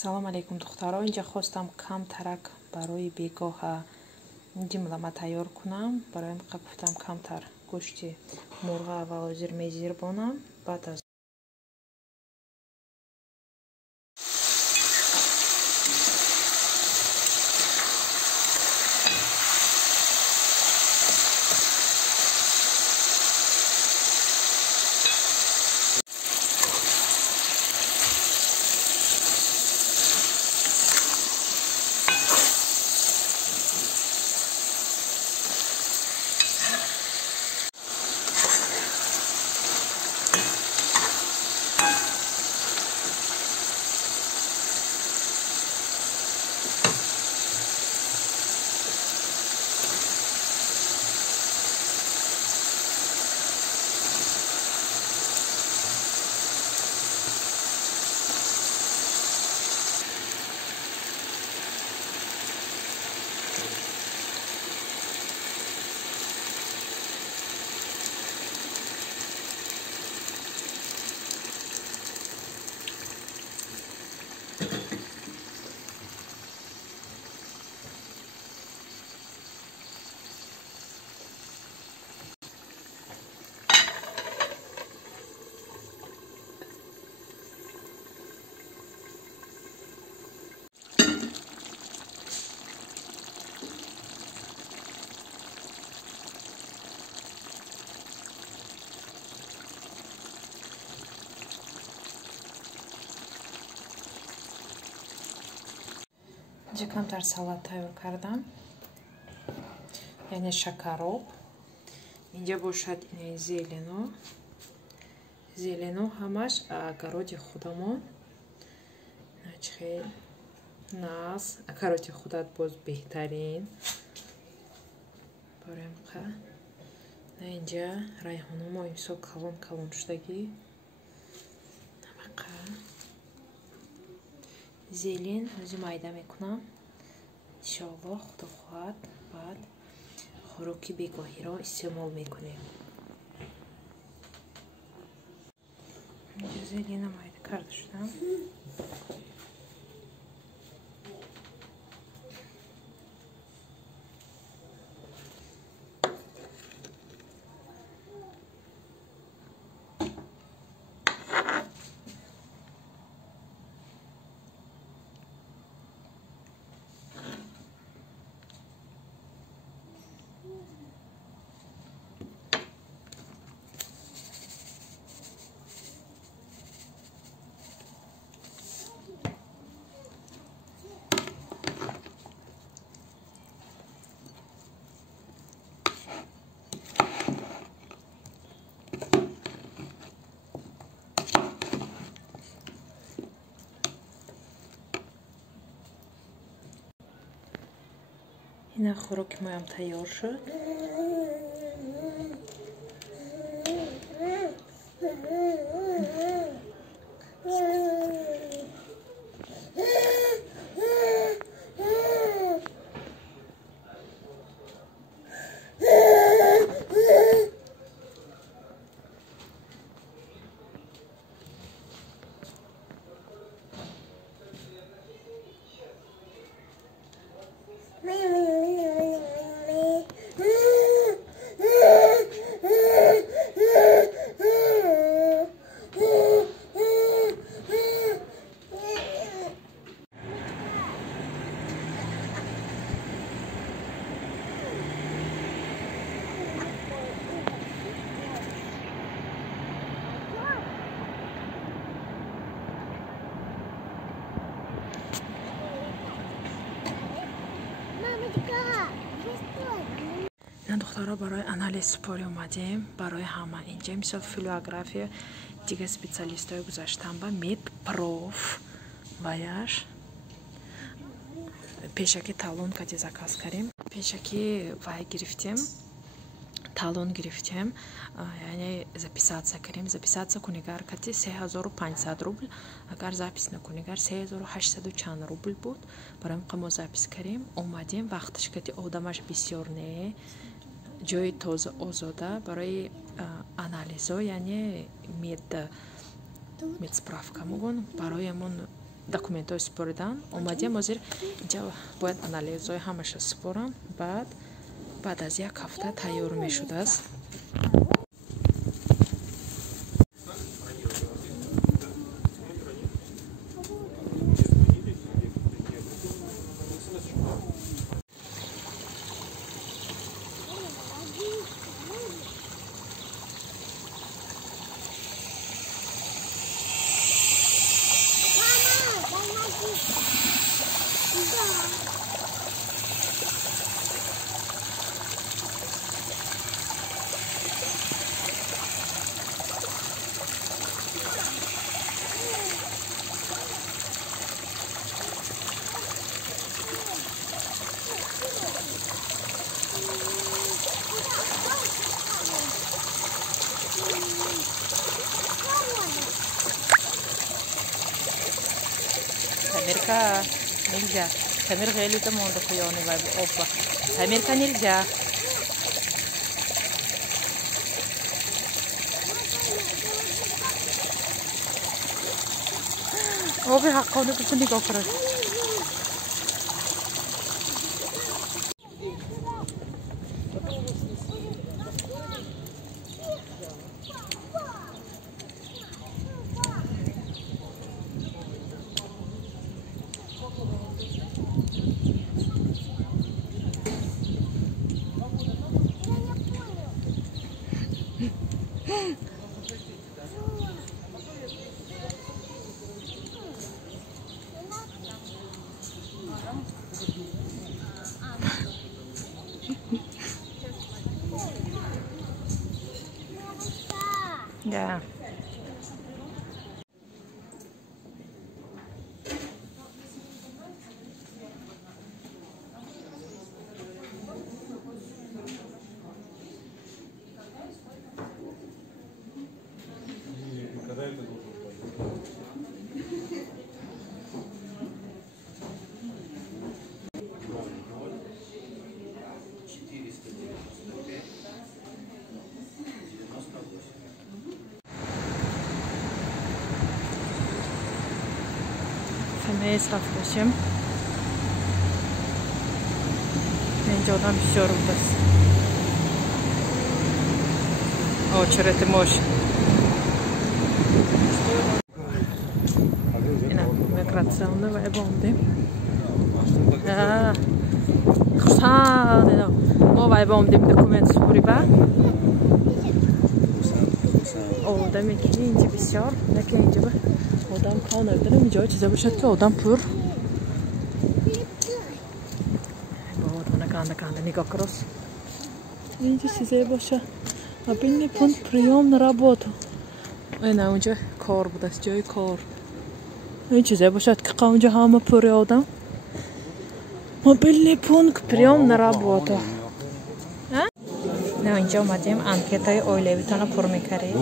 салом алейкум духтаро. Инҷа хостам камтарак барои бегоҳа ҷимлама тайёр кунам. Барои гуфтам камтар гӯшти мурға ва озир мезирбонам. Баъд аз инҷа камтар салат тайёр кардам, яъне шакароб. Инҷа бошад зелено ҳамаш огороди худамон. начхел нас огороди худат боз беҳтарин. баремқа инҷа райҳонамо имсол калон шудагӣ. намақа зелен ҳозир майда мекунам. иншоаллоҳ худо хоҳад баъд хӯроки бегоҳиро истеъмол мекунем. инҷа зелена майда карда шудам. ина хӯроки моям тайёр шуд. духтаро барои анализ супорӣ омадем. барои ҳама инҷа мисол филография дига специалистои гузаштан ба медпроф ваяш пешаки талон кати заказ карем. пешаки вай гирифтем, талон гирифтем, яъне записатсия карем. записатсия кунигар кати 3500 рубл, агар запис накунигар 3800 чанд рубл буд. барои мо запис карем, омадем. вақташ кати одамаш бисёр не, ҷои тоза озода барои анализо, яъне медсправка мугон бароямон документҳои супоридан омадем. ҳозир инҷа бояд анализҳои ҳамаша супорам. баъд аз 1 ҳафта тайёр мешудааст. Америка нельзя. Тамир гели там он дохуёны вай опа. Америка нельзя. Обе хаққоны кучу нигоҳ кунед. Да. Фемест рафташем. Инҷа одам бисёр будааст. Очерети мош. Ина мигратсионна вай бондем. Хушан, мо вай бондем документ спуриба. Одаме ки инҷа бисёр, наки инҷа ба одам кал надорам, инҷо чиза бошад ки одам пур. Боводона канда нигоҳ крос. Инҷа чизе боша. Мобильный пункт приём на работу. Ина унҷа кор будааст, ҷои кор. Ин чизе бошад ки онҷа ҳама пури одам. Мобильный пункт приём на работу. Не инҷа омадем анкетаи оилавитона пур мекардем.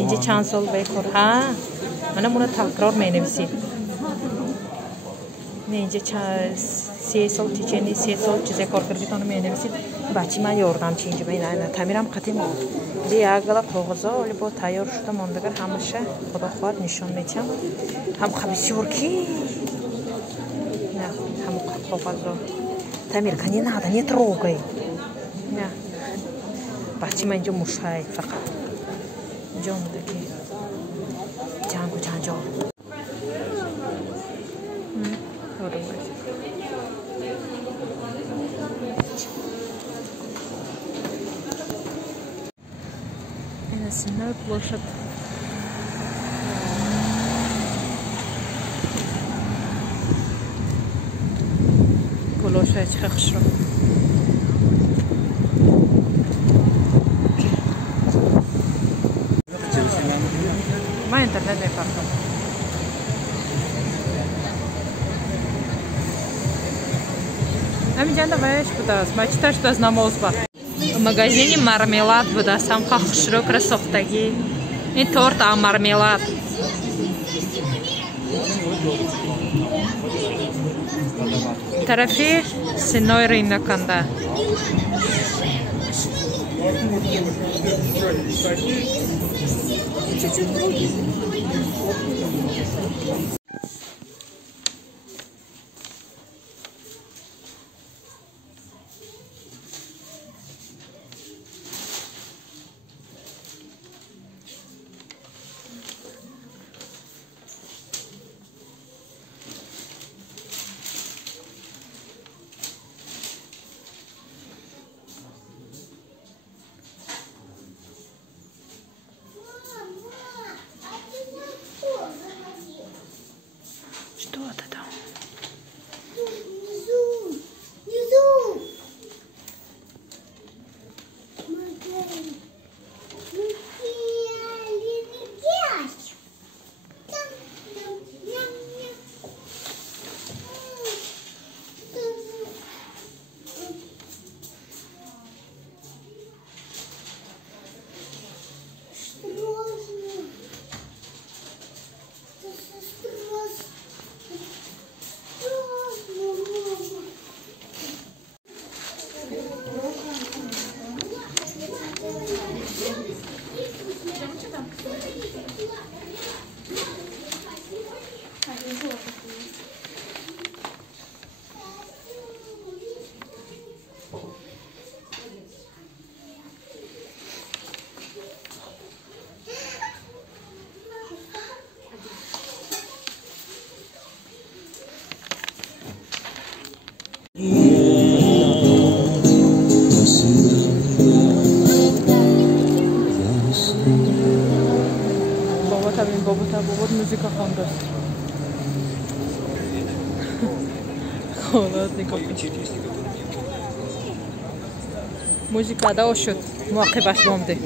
Инҷа чанд сол бекор? Ҳа, мана муна такрор менависед. Не инҷа 3 сол течени 3 сол чизе кор кардитона менависед. Бачи ман ёрдамчи инҷа ба ина тамирам қатим ди агала қоғозо оли бо тайёр шуда мондагар ҳамаша худо хоҳад нишон медиҳам. Ҳам бисёр ки на ҳам қоғозо тамир кани нада не трогай. На бачи ман инҷа мушай фақат ҷон будаки ҷангу ҷанҷол. Ина сенной площадь. Площадь хорошо. Май интернет не пахнет. Амиҷанда ваяш будааст. Ма чӣ та шудааст намоз ба. Магазини мармелад будааст. Ҳамқа хушрӯкра сохтагӣ. Ин торта мармелад. Тарафи сенной рыноканда. Что это там? Бабот музыка хондост. Холодненько. Музыка да ошот. Муақибаш момди.